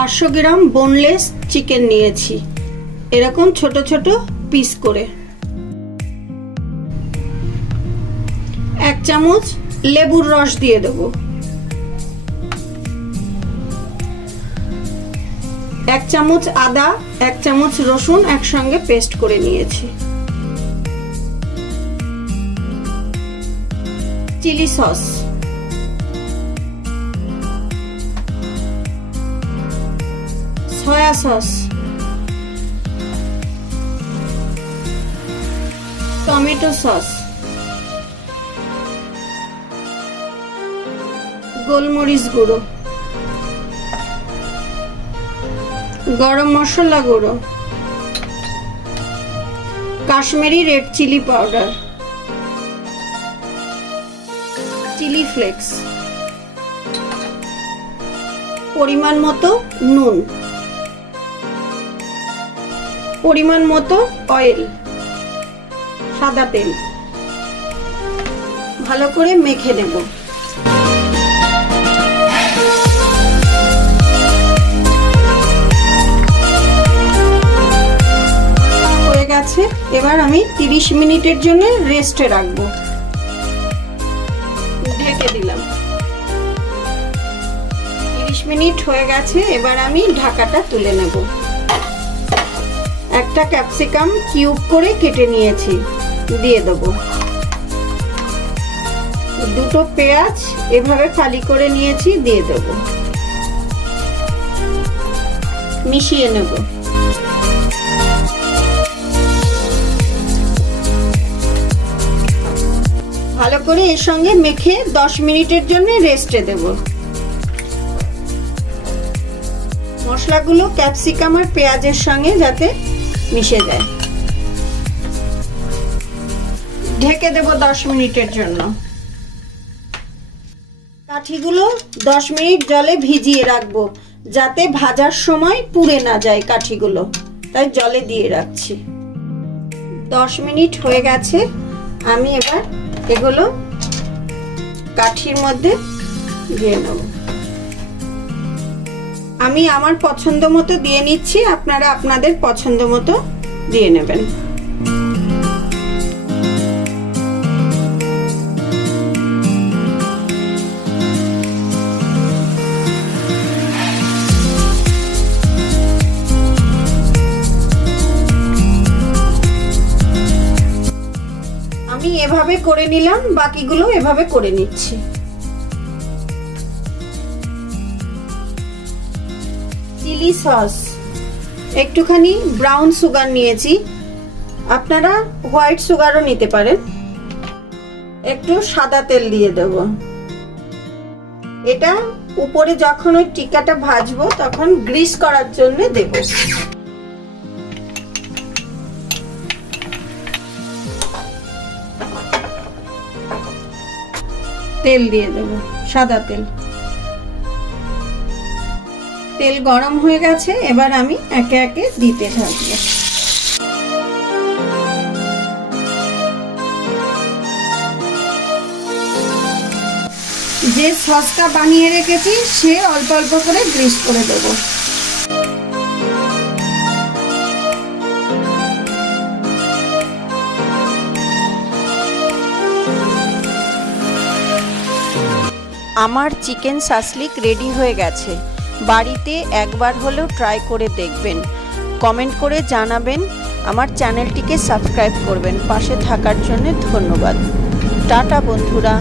500 গ্রাম boneless chicken নিয়েছি, এরকম ছোট ছোট পিস করে। 1 চামচ লেবুর রস দিয়ে দেব, 1 চামচ আদা, 1 চামচ রসুন একসঙ্গে পেস্ট করে নিয়েছি। Chilli sauce, soya sauce, tomato sauce, গোলমরিচ গুঁড়ো, গরম মশলা গুঁড়ো, Kashmiri red chilli powder, chilli flakes, পরিমাণ মতো নুন, পরিমাণ মতো অয়েল, সাদা তেল। ভালো করে মেখে নেব। হয়ে গেছে, এবার আমি 30 মিনিটের জন্য রেস্টে রাখবো। ঢেকে দিলাম। 30 মিনিট হয়ে গেছে, এবার আমি ঢাকাটা তুলে নেব। একটা ক্যাপসিকাম কিউব করে কেটে নিয়েছি, দিয়ে দেব। দুটো পেঁয়াজ এভাবে ফালি করে নিয়েছি, দিয়ে দেব। মিশিয়ে নেব। ভালো করে এর সঙ্গে মেখে 10 মিনিটের জন্য রেস্টে দেব। মশলাগুলো ক্যাপসিকাম আর পেঁয়াজের সঙ্গে যাতে মিশে যায়। ঢেকে দেব 10 মিনিটের জন্য। কাঠিগুলো 10 মিনিট জলে ভিজিয়ে রাখবো, যাতে ভাজার সময় পুড়ে না যায় কাঠিগুলো, তাই জলে দিয়ে রাখছি। 10 মিনিট হয়ে গেছে, আমি এবার এগুলো কাঠির মধ্যে দিয়ে নেব। আমি আমার পছন্দ মতো দিয়ে নিচ্ছি, আপনারা আপনাদের পছন্দ মতো দিয়ে নেবেন। আমি এভাবে করে নিলাম, বাকিগুলো এভাবে করে নিচ্ছি। চিলি সস, একটুখানি ব্রাউন সুগার নিয়েছি, আপনারা হোয়াইট সুগারও নিতে পারেন। একটু সাদা তেল দিয়ে দেব। এটা উপরে যখন ওই টিক্কাটা ভাজবো তখন গ্রিস করার জন্য দেব। তেল দিয়ে দেব, সাদা তেল। তেল গরম হয়ে গেছে, এবার আমি একে একে দিতে থাকবো। যে সসটা বানিয়ে রেখেছি সে অল্প অল্প করে গ্রিস করে দেব। আমার চিকেন শাসলিক রেডি হয়ে গেছে। বাড়িতে একবার হলেও ট্রাই করে দেখবেন, কমেন্ট করে জানাবেন, আমার চ্যানেলটিকে সাবস্ক্রাইব করবেন। পাশে থাকার জন্য ধন্যবাদ। টাটা বন্ধুরা।